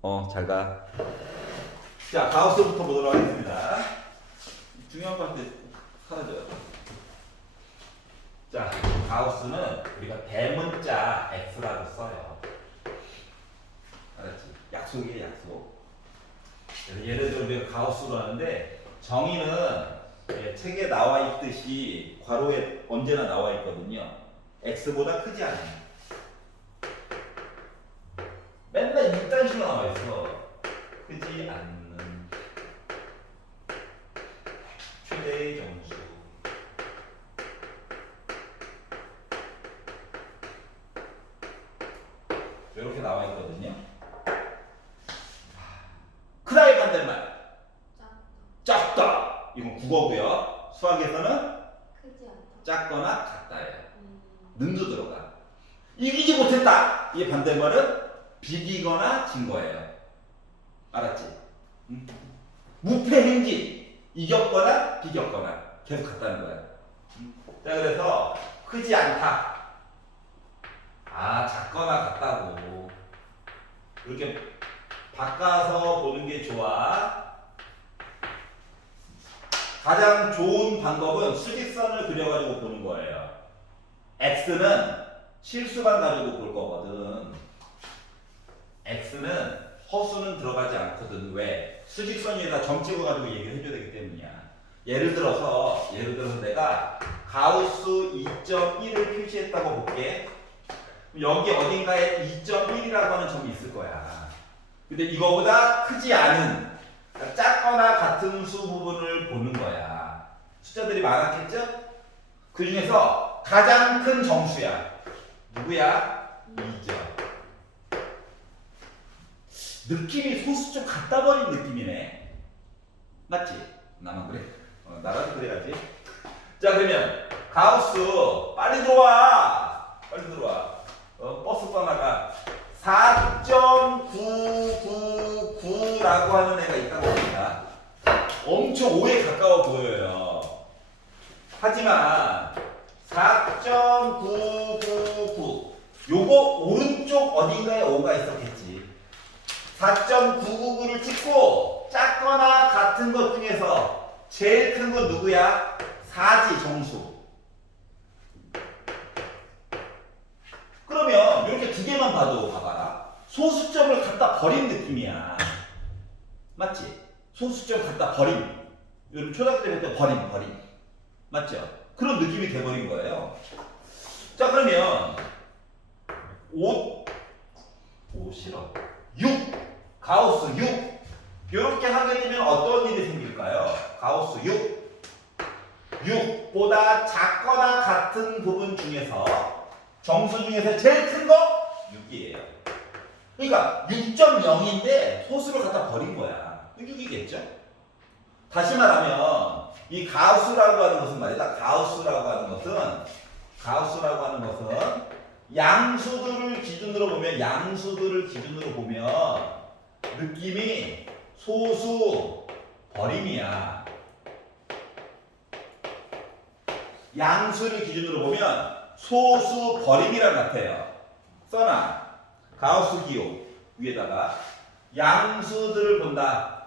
어, 잘 가. 자, 가우스부터 보도록 하겠습니다. 중요한 건데 사라져요. 자, 가우스는 우리가 대문자 x라고 써요. 알았지? 약속이에요, 약속. 예를 들어 우리가 가우스로 하는데 정의는 예, 책에 나와 있듯이 괄호에 언제나 나와 있거든요. x보다 크지 않아요. 맨날 이딴 식으로 나와 있어. 크지 않는 최대의 정수. 이렇게 나와 있거든요. 크다의 반대말 작다. 이건 국어고요. 수학에서는 크지 않다. 작거나 같다예요. 음, 는도 들어가. 이기지 못했다. 이 반대말은 비기거나 진 거예요. 알았지? 응? 무패 행진. 이겼거나 비겼거나 계속 갔다는 거야. 응? 자 그래서 크지 않다. 아 작거나 같다고. 이렇게 바꿔서 보는 게 좋아. 가장 좋은 방법은 수직선을 그려가지고 보는 거예요. x는 실수만 가지고 볼 거거든. x는 허수는 들어가지 않거든. 왜? 수직선 위에다 점 찍어가지고 얘기를 해줘야 되기 때문이야. 예를 들어서 예를 들어서 내가 가우스 2.1을 표시했다고 볼게. 여기 어딘가에 2.1이라고 하는 점이 있을 거야. 근데 이거보다 크지 않은 그러니까 작거나 같은 수 부분을 보는 거야. 숫자들이 많았겠죠? 그 중에서 가장 큰 정수야. 누구야? 2점. 느낌이 소수 좀 갖다 버린 느낌이네. 맞지? 나만 그래? 어, 나라도 그래야지. 자 그러면 가우스 빨리 들어와. 빨리 들어와. 4.999라고 하는 애가 있다고 합니다. 엄청 5에 가까워 보여요. 하지만 4.999 요거 오른쪽 어딘가에 5가 있었겠지. 4.999를 찍고 작거나 같은 것 중에서 제일 큰 건 누구야? 4지 정수. 그러면 이렇게 두 개만 봐도 봐봐라. 소수점을 갖다 버린 느낌이야. 맞지? 소수점 갖다 버린. 여러분 초등학교 때부터 버린, 버린. 맞죠? 그런 느낌이 돼버린 거예요. 자, 그러면 5, 5 싫어. 6, 가우스 6. 이렇게 하게 되면 어떤 일이 생길까요? 가우스 6. 6보다 작거나 같은 부분 중에서 정수 중에서 제일 큰 거 6이에요. 그러니까 6.0인데 소수를 갖다 버린 거야. 6이겠죠? 다시 말하면 이 가우스라고 하는 것은 말이다. 가우스라고 하는 것은 가우스라고 하는 것은 양수들을 기준으로 보면 양수들을 기준으로 보면 느낌이 소수 버림이야. 양수를 기준으로 보면 소수 버림이랑 같아요. 써놔. 가우스 기호 위에다가 양수들을 본다.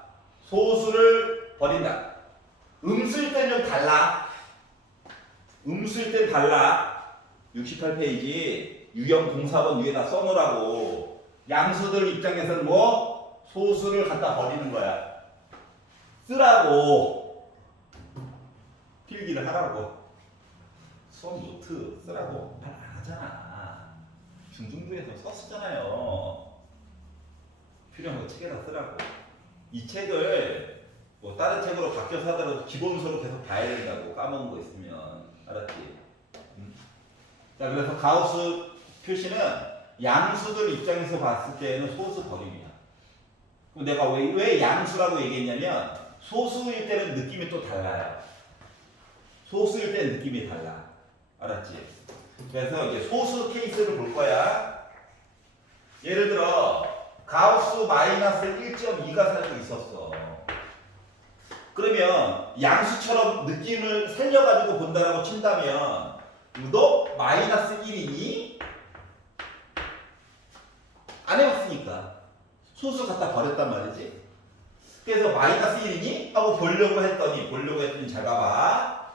소수를 버린다. 음쓸 땐좀 달라. 음쓸 땐 달라. 68페이지 유형 공사번 위에다 써놓으라고. 양수들 입장에서는 뭐 소수를 갖다 버리는 거야. 쓰라고. 필기를 하라고. 수업 노트 쓰라고 말 안 하잖아. 중등부에서 썼었잖아요. 필요한 거 책에다 쓰라고. 이 책을 뭐 다른 책으로 바뀌어서 하더라도 기본서로 계속 봐야 된다고 까먹은 거 있으면 알았지? 음? 자 그래서 가우스 표시는 양수들 입장에서 봤을 때는 소수 버림이야. 그럼 내가 왜, 왜 양수라고 얘기했냐면 소수일 때는 느낌이 또 달라요. 소수일 때는 느낌이 달라. 알았지? 그래서 이제 소수 케이스를 볼 거야. 예를 들어 가우스 마이너스 1.2가 살고 있었어. 그러면 양수처럼 느낌을 살려가지고 본다라고 친다면 너 마이너스 1이니? 안 해봤으니까 소수 갖다 버렸단 말이지. 그래서 마이너스 1이니? 하고 보려고 했더니 보려고 했더니 잘 봐봐.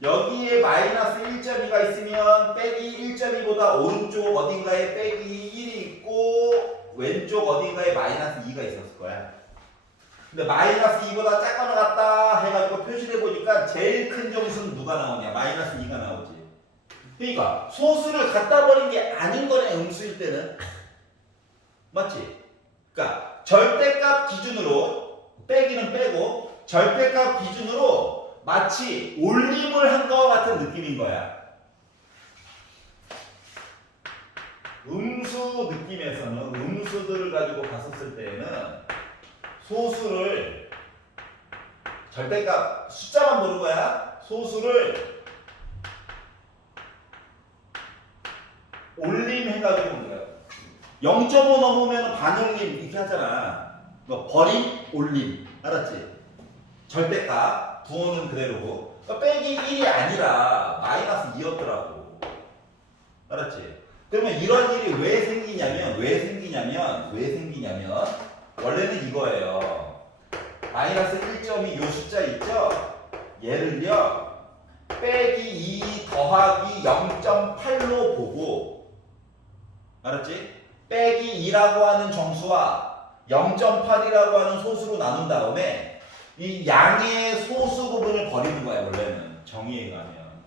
여기에 마이너스 1.2가 있으면 빼기 1.2보다 오른쪽 어딘가에 빼기 1이 있고 왼쪽 어딘가에 마이너스 2가 있었을 거야. 근데 마이너스 2보다 작거나 같다 해가지고 표시를 해보니까 제일 큰 점수는 누가 나오냐? 마이너스 2가 나오지. 그러니까 소수를 갖다 버린 게 아닌 거네 음수일 때는. 맞지? 그러니까 절대값 기준으로 빼기는 빼고 절대값 기준으로 마치 올림을 한것 같은 느낌인 거야. 음수 느낌에서는 음수들을 가지고 봤었을 때에는 소수를 절대값 숫자만 보는 거야. 소수를 올림 해가지고 보는 거야. 0.5 넘으면 반올림 이렇게 하잖아. 뭐 버림, 올림. 알았지? 절대값 부호는 그대로고 그러니까 빼기 1이 아니라 마이너스 2였더라고. 알았지? 그러면 이런 일이 왜 생기냐면 왜 생기냐면 왜 생기냐면 원래는 이거예요. 마이너스 1점이 요 숫자 있죠? 얘를요 빼기 2 더하기 0.8로 보고 알았지? 빼기 2라고 하는 정수와 0.8이라고 하는 소수로 나눈 다음에 이 양의 소수 부분을 버리는 거야 원래는 정의에 의하면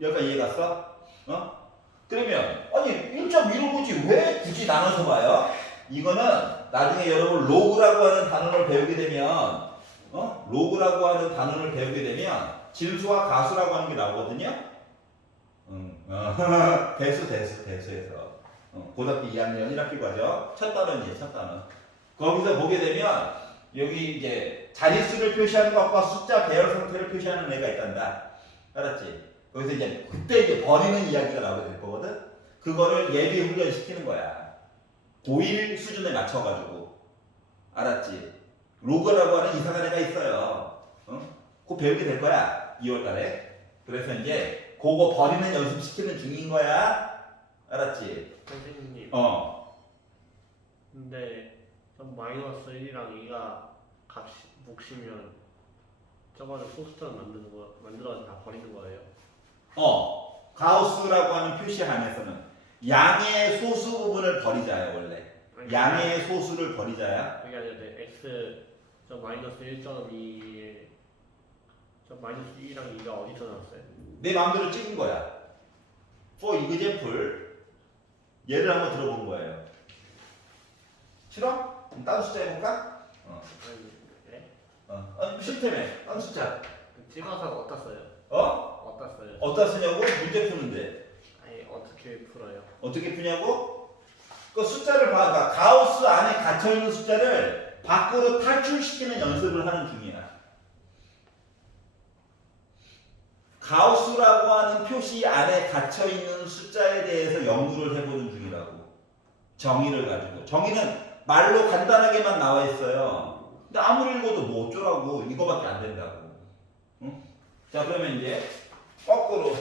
여기까지 이해 갔어? 어? 그러면 아니 1.1로 보지 왜 굳이 나눠서 봐요? 이거는 나중에 여러분 로그라고 하는 단어를 배우게 되면 어? 로그라고 하는 단어를 배우게 되면 질수와 가수라고 하는 게 나오거든요. 음, 어, 대수 대수 대수에서 어, 고등학교 2학년 1학기 과정 첫 단원이에요 첫 단원. 거기서 보게 되면 여기 이제 자릿수를 표시하는 것과 숫자 배열 상태를 표시하는 애가 있단다. 알았지? 거기서 이제 그때 이제 버리는 이야기가 나오게 될 거거든. 그거를 예비 훈련 시키는 거야. 고1 수준에 맞춰가지고 알았지? 로그라고 하는 이상한 애가 있어요. 어? 그거 배우게 될 거야. 2월달에. 그래서 이제 그거 버리는 연습 시키는 중인 거야. 알았지? 선생님 어. 근데 전 마이너스 1이랑 2가 값이 몫이면 저거를 소수점 만드는 거 만들어서 다 버리는 거예요. 어. 가우스라고 하는 표시 안에서는 양의 소수 부분을 버리자요 원래. 아니, 양의 소수를 버리자야. 그게 아니라 네, x 저 마이너스 1.2저 마이너스 1이랑 2가 어디서 나왔어요? 내 마음대로 찍은 거야. For example, 예를 한번 들어본 거예요. 싫어? 그럼 다른 숫자 해볼까? 어. 아니, 네? 어. 아니, 싫다며. 다른 숫자. 그 찍어서 써요? 어? 써요? 어디다 쓰냐고? 문제 푸는데. 아니 어떻게 풀어요? 어떻게 푸냐고? 그 숫자를 봐. 그러니까 가우스 안에 갇혀있는 숫자를 밖으로 탈출시키는 연습을 하는 중이야. 가우스라고 하는 표시 안에 갇혀있는 숫자에 대해서 연구를 해보는 중이라고. 정의를 가지고. 정의는 말로 간단하게만 나와 있어요. 근데 아무리 읽어도 뭐 어쩌라고. 이거밖에 안 된다고. 응? 자, 그러면 이제 거꾸로.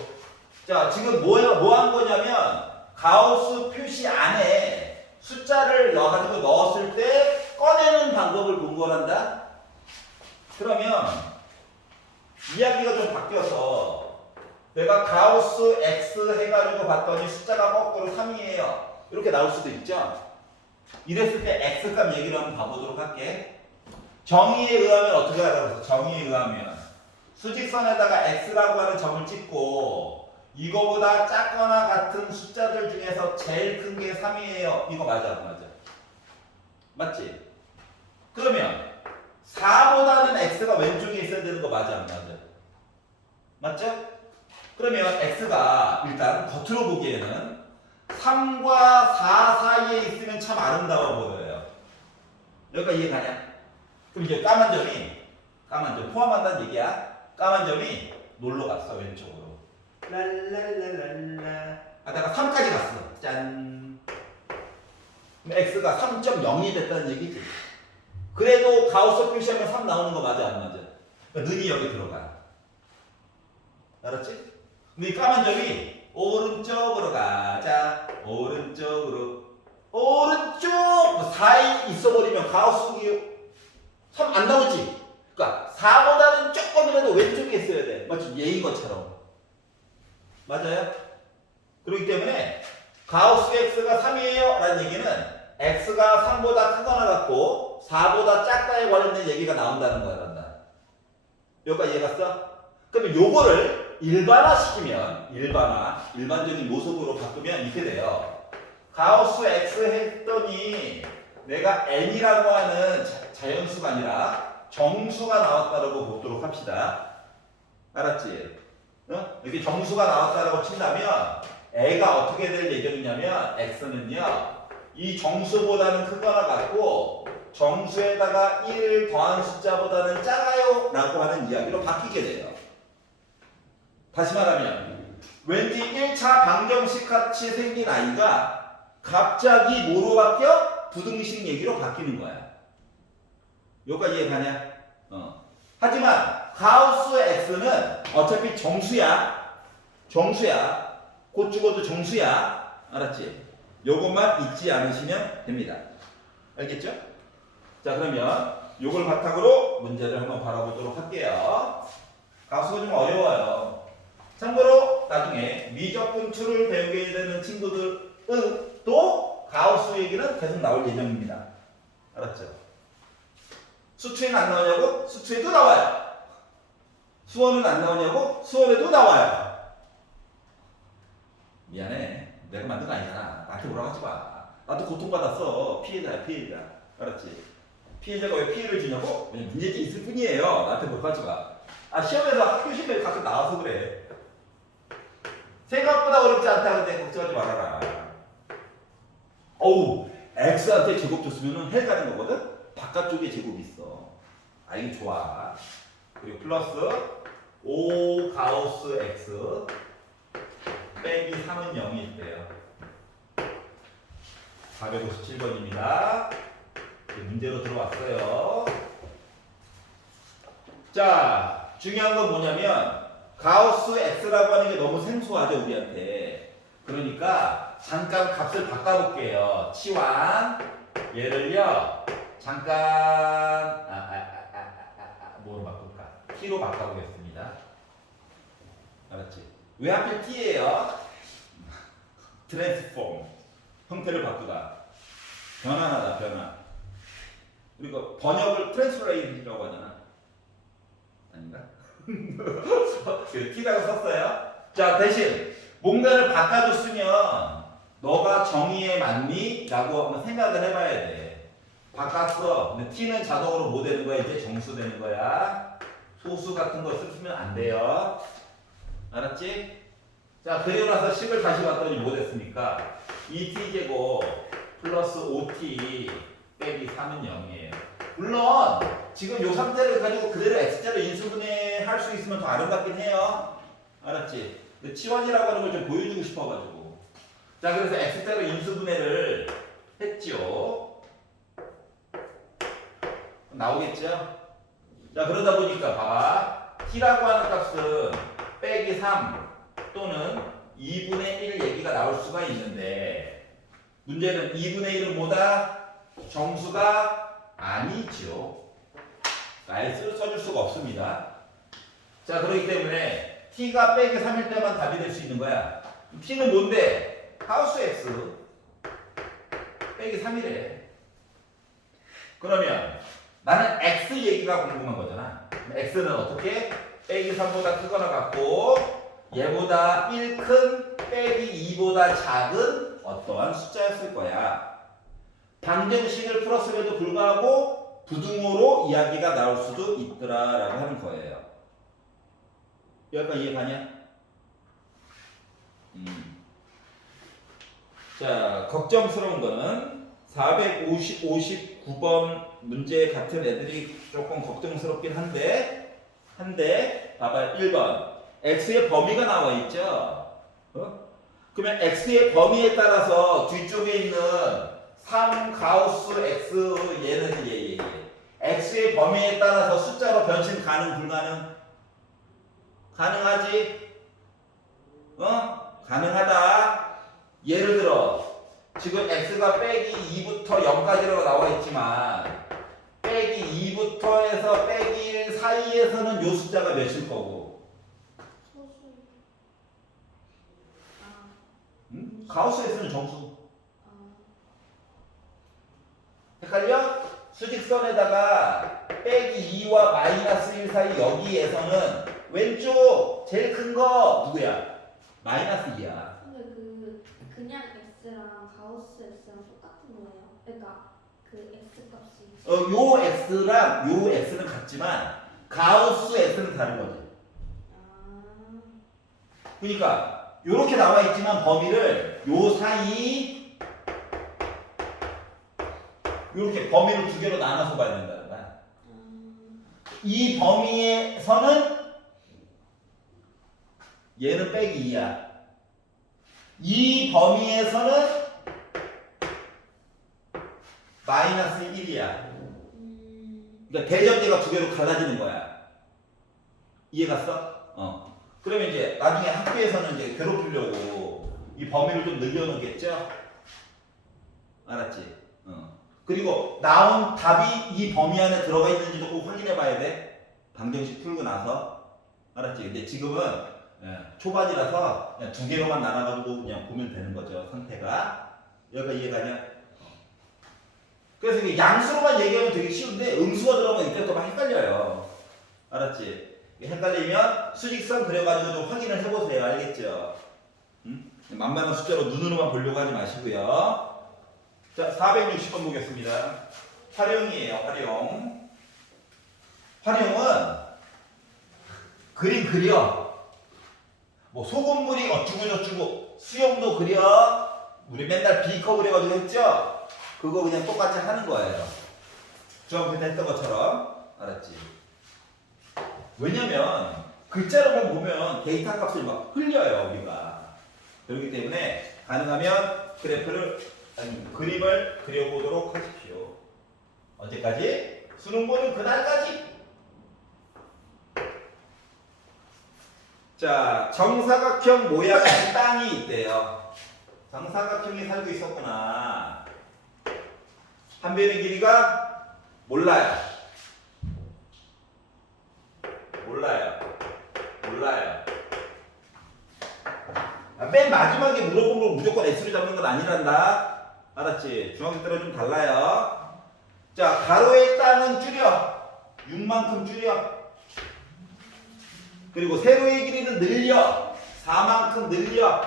자, 지금 뭐야, 뭐 한 거냐면, 가우스 표시 안에 숫자를 넣어가지고 넣었을 때 꺼내는 방법을 본 거란다? 그러면, 이야기가 좀 바뀌어서, 내가 가우스 X 해가지고 봤더니 숫자가 거꾸로 3이에요. 이렇게 나올 수도 있죠? 이랬을 때 X값 얘기를 한번 봐보도록 할게. 정의에 의하면 어떻게 하라고? 정의에 의하면. 수직선에다가 X라고 하는 점을 찍고, 이거보다 작거나 같은 숫자들 중에서 제일 큰 게 3이에요. 이거 맞아, 안 맞아? 맞지? 그러면 4보다는 x가 왼쪽에 있어야 되는 거 맞아, 안 맞아? 맞죠? 그러면 x가 일단 겉으로 보기에는 3과 4 사이에 있으면 참 아름다워 보여요. 여기가 이해가냐? 그럼 이제 까만 점이 까만 점 포함한다는 얘기야. 까만 점이 놀러 갔어 왼쪽으로. 랄랄랄랄라. 하다가 3까지 갔어. 짠. 그럼 x가 3.0이 됐다는 얘기지. 그래도 가우스 표시하면 3 나오는 거 맞아 안 맞아? 그러니까 는이 여기 들어가. 알았지? 근데 이 까만 점이 오른쪽으로 가자. 오른쪽으로. 오른쪽. 뭐 4이 있어버리면 가우스기 3안 나오지? 그러니까 4보다는 조금이라도 왼쪽에 있어야 돼. 얘인 것처럼. 맞아요? 그렇기 때문에 가우스 x가 3이에요 라는 얘기는 x가 3보다 크거나 같고 4보다 작다에 관련된 얘기가 나온다는 거야란다. 여기까지 이해갔어? 그러면 요거를 일반화시키면 일반화, 일반적인 모습으로 바꾸면 이렇게 돼요. 가우스 x 했더니 내가 n이라고 하는 자, 자연수가 아니라 정수가 나왔다라고 보도록 합시다. 알았지? 어? 이렇게 정수가 나왔다라고 친다면 애가 어떻게 될 예정이냐면 x는요 이 정수보다는 크거나 같고 정수에다가 1 더한 숫자보다는 작아요 라고 하는 이야기로 바뀌게 돼요. 다시 말하면 왠지 1차 방정식 같이 생긴 아이가 갑자기 뭐로 바뀌어? 부등식 얘기로 바뀌는 거야. 여기까지 이해가냐? 어. 하지만 가우스 x는 어차피 정수야. 정수야. 곧 죽어도 정수야. 알았지? 요것만 잊지 않으시면 됩니다. 알겠죠? 자 그러면 요걸 바탕으로 문제를 한번 바라보도록 할게요. 가수가 좀 어려워요. 참고로 나중에 미적분출을 배우게 되는 친구들도 가우스 얘기는 계속 나올 예정입니다. 알았죠? 수투에는 안 나오냐고? 수투에도 나와요. 수원은 안 나오냐고? 수원에도 나와요. 미안해. 내가 만든 거 아니잖아. 나한테 뭐라고 하지 마. 나도 고통받았어. 피해자야, 피해자. 알았지? 피해자가 왜 피해를 주냐고? 그냥 문제지 있을 뿐이에요. 나한테 하지 마. 아, 시험에서 학교 시험에 가끔 나와서 그래. 생각보다 어렵지 않다는데 걱정하지 말아라. 어우, X한테 제곱 줬으면 헬 가는 거거든? 바깥쪽에 제곱이 있어. 아, 이거 좋아. 그리고 플러스 5 가우스 X 빼기 3은 0이 있대요. 457번입니다. 문제로 들어왔어요. 자, 중요한 건 뭐냐면 가우스 x라고 하는 게 너무 생소하죠 우리한테. 그러니까 잠깐 값을 바꿔볼게요. 치환 얘를요 잠깐 아, 아, 뭐로 바꿀까? t로 바꿔보겠습니다. 알았지? 왜 하필 t예요? 트랜스폼 형태를 바꾸다 변환하다 변환 그리고 번역을 트랜스레이트라고 하잖아 아닌가? 그 T라고 썼어요. 자 대신 뭔가를 바꿔줬으면 너가 정의에 맞니? 라고 한번 생각을 해봐야 돼. 바꿨어. 근데 T는 자동으로 뭐 되는 거야? 이제 정수 되는 거야. 소수 같은 거 쓰면 안 돼요. 알았지? 자 그리고 나서 10을 다시 봤더니 뭐 됐습니까? 2T제곱 플러스 5T 빼기 3은 0이에요. 물론 지금 요 상태를 가지고 그대로 x자로 인수분해 할 수 있으면 더 아름답긴 해요. 알았지? 근데 치환이라고 하는 걸 좀 보여주고 싶어가지고. 자, 그래서 x자로 인수분해를 했죠. 나오겠죠? 자, 그러다 보니까 봐봐. t라고 하는 값은 빼기 3 또는 2분의 1 얘기가 나올 수가 있는데 문제는 2분의 1은 뭐다? 정수가 아니죠. 날수를 써줄 수가 없습니다. 자, 그렇기 때문에 t가 빼기 3일 때만 답이 될 수 있는 거야. t는 뭔데? 하우스 x 빼기 3이래. 그러면 나는 x 얘기가 궁금한 거잖아. x는 어떻게? 빼기 3보다 크거나 같고 얘보다 1큰 빼기 2보다 작은 어떠한 숫자였을 거야. 방정식을 풀었음에도 불구하고 부등호로 이야기가 나올 수도 있더라라고 하는 거예요. 여기까지 이해가냐? 음. 자, 걱정스러운 거는 459번 문제 같은 애들이 조금 걱정스럽긴 한데, 한데, 봐봐요. 1번. x의 범위가 나와 있죠? 어? 그러면 x의 범위에 따라서 뒤쪽에 있는 3 가우스 x 얘는 얘, 얘, 얘. x의 범위에 따라서 숫자로 변신 가능 불가능? 가능하지? 어? 가능하다. 예를 들어 지금 x가 빼기 2부터 0까지라고 나와 있지만 빼기 2부터 해서 빼기 1 사이에서는 요 숫자가 몇일 거고. 아, 응? 가우스에서는 정수 아, 헷갈려? 수직선에다가 빼기 2와 마이너스 1 사이 여기에서는 왼쪽 제일 큰 거 누구야? 마이너스 2야 근데 그 그냥 x랑 가우스 x랑 똑같은 거예요. 그러니까 그 x 값이. 어, 요 x랑 요 x는 같지만 가우스 x는 다른 거지 아, 그러니까 요렇게 나와 있지만 범위를 요 사이 요렇게 범위를 두 개로 나눠서 봐야 된다는 거야. 아, 이 범위에서는 얘는 빼기 2야. 이 범위에서는 마이너스 1이야. 음, 그러니까 대전제가 두 개로 갈라지는 거야. 이해 갔어? 어. 그러면 이제 나중에 학교에서는 이제 괴롭히려고 이 범위를 좀 늘려놓겠죠? 알았지? 어. 그리고 나온 답이 이 범위 안에 들어가 있는지도 꼭 확인해 봐야 돼. 방정식 풀고 나서. 알았지? 근데 지금은 예, 초반이라서 그냥 두 개로만 나눠가지고 그냥 보면 되는 거죠. 상태가. 여기가 이해가냐? 어. 그래서 이게 양수로만 얘기하면 되게 쉬운데 음수가 들어가면 이때부터 막 헷갈려요. 알았지? 헷갈리면 수직선 그려가지고 좀 확인을 해보세요. 알겠죠? 응? 만만한 숫자로 눈으로만 보려고 하지 마시고요. 자, 460번 보겠습니다. 활용이에요, 활용. 활용은 그림 그려. 뭐 소금물이 어쩌고 저쩌고 수염도 그려. 우리 맨날 비커 그려가지고 했죠? 그거 그냥 똑같이 하는 거예요. 저 그때 했던 것처럼. 알았지? 왜냐면 글자로만 보면 데이터 값을 막 흘려요, 우리가. 그렇기 때문에 가능하면 그래프를 아니 그림을 그려보도록 하십시오. 언제까지? 수능 보는 그날까지. 자, 정사각형 모양의 땅이 있대요. 정사각형이 살고 있었구나. 한 변의 길이가 몰라요. 몰라요. 몰라요. 아, 맨 마지막에 물어본 걸 무조건 S로 잡는 건 아니란다. 알았지? 중학교 때랑 좀 달라요. 자, 가로의 땅은 줄여. 6만큼 줄여. 그리고 세로의 길이는 늘려. 4만큼 늘려.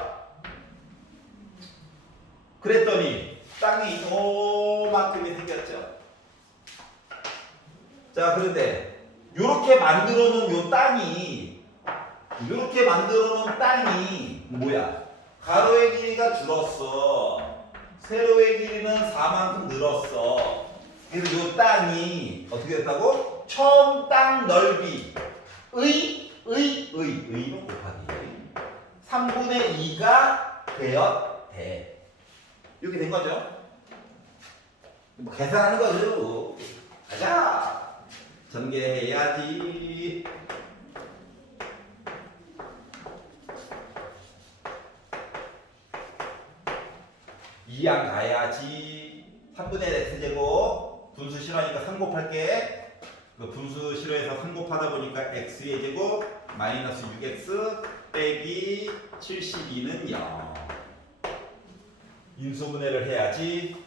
그랬더니 땅이 이만큼이 생겼죠. 자, 그런데 이렇게 만들어 놓은 요 땅이 이렇게 만들어 놓은 땅이 뭐야? 가로의 길이가 줄었어. 세로의 길이는 4만큼 늘었어. 그래서 요 땅이 어떻게 됐다고? 처음 땅 넓이 의, 의, 의, 의로 곱하기 3분의 2가 되었대. 이렇게 된 거죠? 뭐 계산하는 거죠. 가자. 전개해야지. 이양 가야지. 3분의 x제곱 분수 싫어하니까 3 곱할게. 그 분수 싫어해서 3 곱하다 보니까 x의 제곱 마이너스 6x 빼기 72는 0. 인수분해를 해야지.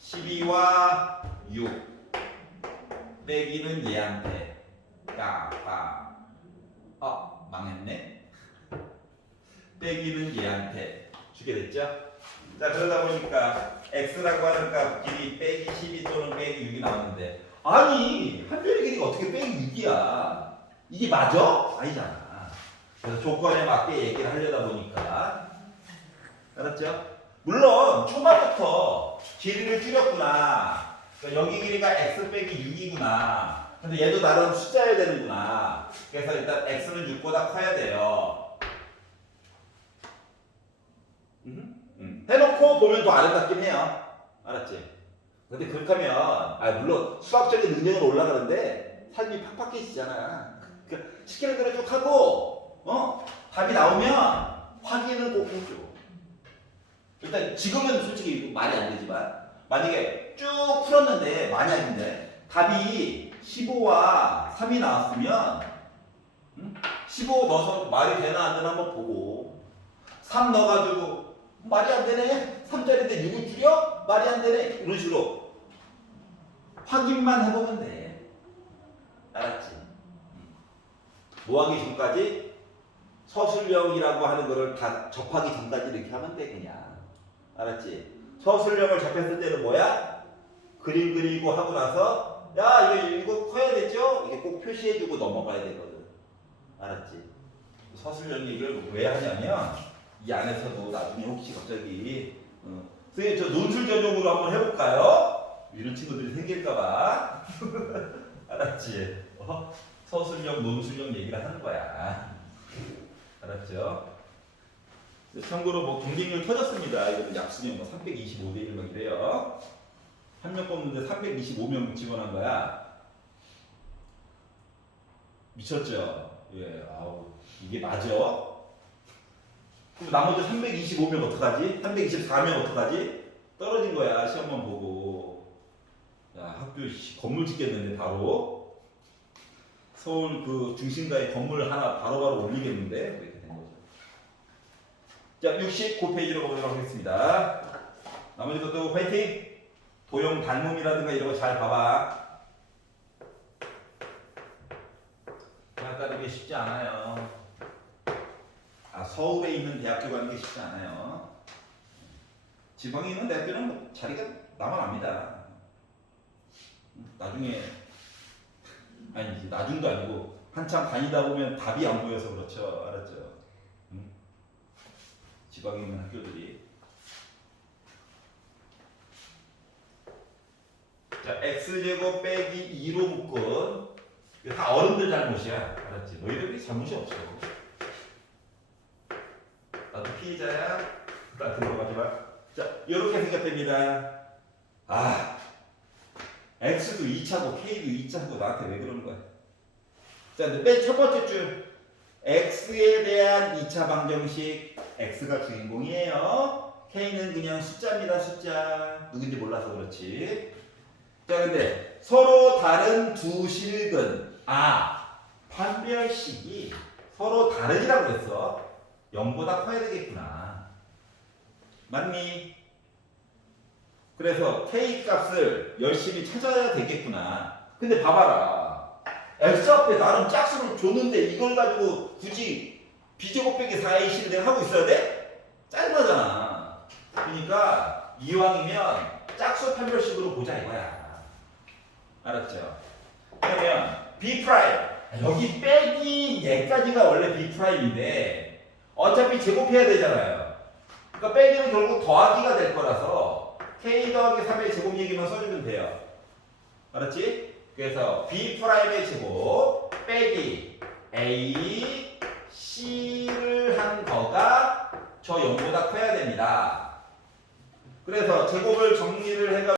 12와 6 빼기는 얘한테. 까빠. 어 망했네. 빼기는 얘한테. 주게 됐죠? 자 그러다 보니까 x라고 하는 값 길이 빼기 12 또는 빼기 6이 나왔는데 아니 한 별의 길이가 어떻게 빼기 6이야? 이게 맞아? 아니잖아. 그래서 조건에 맞게 얘기를 하려다 보니까. 알았죠? 물론 초반부터 길이를 줄였구나. 그러니까 여기 길이가 x 빼기 6이구나. 근데 얘도 나름 숫자여야 되는구나. 그래서 일단 x는 6보다 커야 돼요. 음, 음. 해놓고 보면 더 아름답긴 해요. 알았지? 근데 그렇게 하면, 아, 물론 수학적인 능력은 올라가는데 삶이 팍팍해지잖아. 그러니까 시키는 대로 쭉 하고, 어? 답이 나오면 확인을 꼭 해줘. 일단 지금은 솔직히 말이 안 되지만 만약에 쭉 풀었는데 만약인데 답이 15와 3이 나왔으면 응? 15 넣어서 말이 되나 안 되나 한번 보고 3 넣어가지고 말이 안 되네 3짜리인데 6을 줄여? 말이 안 되네 이런 식으로 확인만 해보면 돼 알았지? 응. 뭐하기 전까지 서술형이라고 하는 거를 다 접하기 전까지 이렇게 하면 돼 그냥 알았지? 서술형을 접했을 때는 뭐야? 그림 그리고 하고 나서 야 이거 이거 커야 되죠? 이게 꼭 표시해주고 넘어가야 되거든 알았지? 서술형 얘기를 왜 하냐면 이 안에서도 나중에 혹시 갑자기 어, 선생님 저 논술 전용으로 한번 해볼까요? 이런 친구들이 생길까봐 알았지? 어? 서술형 논술형 얘기를 하는 거야 알았죠? 참고로 뭐 경쟁률 터졌습니다. 이거는 약수형 뭐 325대 1 막 이래요. 한 명 뽑는데 325명 지원한 거야. 미쳤죠? 예, 아우 이게 맞아? 그럼 나머지 325명 어떡하지? 324명 어떡하지? 떨어진 거야 시험만 보고. 야 학교 씨, 건물 짓겠는데 바로 서울 그 중심가에 건물 하나 바로바로 올리겠는데 된 거죠. 자, 69페이지로 보도록 하겠습니다. 나머지 것도 화이팅! 도형 단문이라든가 이런 거 잘 봐봐. 대학 가는 게 쉽지 않아요. 아, 서울에 있는 대학교 가는 게 쉽지 않아요. 지방에 있는 대학교는 자리가 남아납니다. 나중에, 아니, 나중도 아니고, 한참 다니다 보면 답이 안 보여서 그렇죠. 알았죠? 지방에 있는 학교들이. 자 x제곱 빼기 2로 묶은 다 어른들 잘못이야. 알았지? 너희들이 잘못이 없어. 나도 피해자야. 나 들어가지 마자 이렇게 생각됩니다. 아 x도 2차고 k도 2차고 나한테 왜 그러는 거야? 자맨첫 번째 줄. X에 대한 2차 방정식 x가 주인공이에요. k는 그냥 숫자입니다. 숫자. 누군지 몰라서 그렇지. 자, 근데 서로 다른 두 실근 아 판별식이 서로 다르지라고 그랬어. 0보다 커야 되겠구나. 맞니? 그래서 k 값을 열심히 찾아야 되겠구나. 근데 봐봐라. x 앞에 나름 짝수를 줬는데 이걸 가지고 굳이 비제곱 빼기 4의 실을 하고 있어야 돼? 짜증나잖아. 그러니까 이왕이면 짝수 판별식으로 보자 이거야. 알았죠? 그러면 b 프라임 여기 빼기 얘까지가 원래 b 프라임인데 어차피 제곱해야 되잖아요. 그러니까 빼기는 결국 더하기가 될 거라서 k 더하기 3의 제곱 얘기만 써주면 돼요. 알았지? 그래서 b 프라임의 제곱 빼기 a c를 한 거가 저 0보다 커야 됩니다. 그래서 제곱을 정리를 해가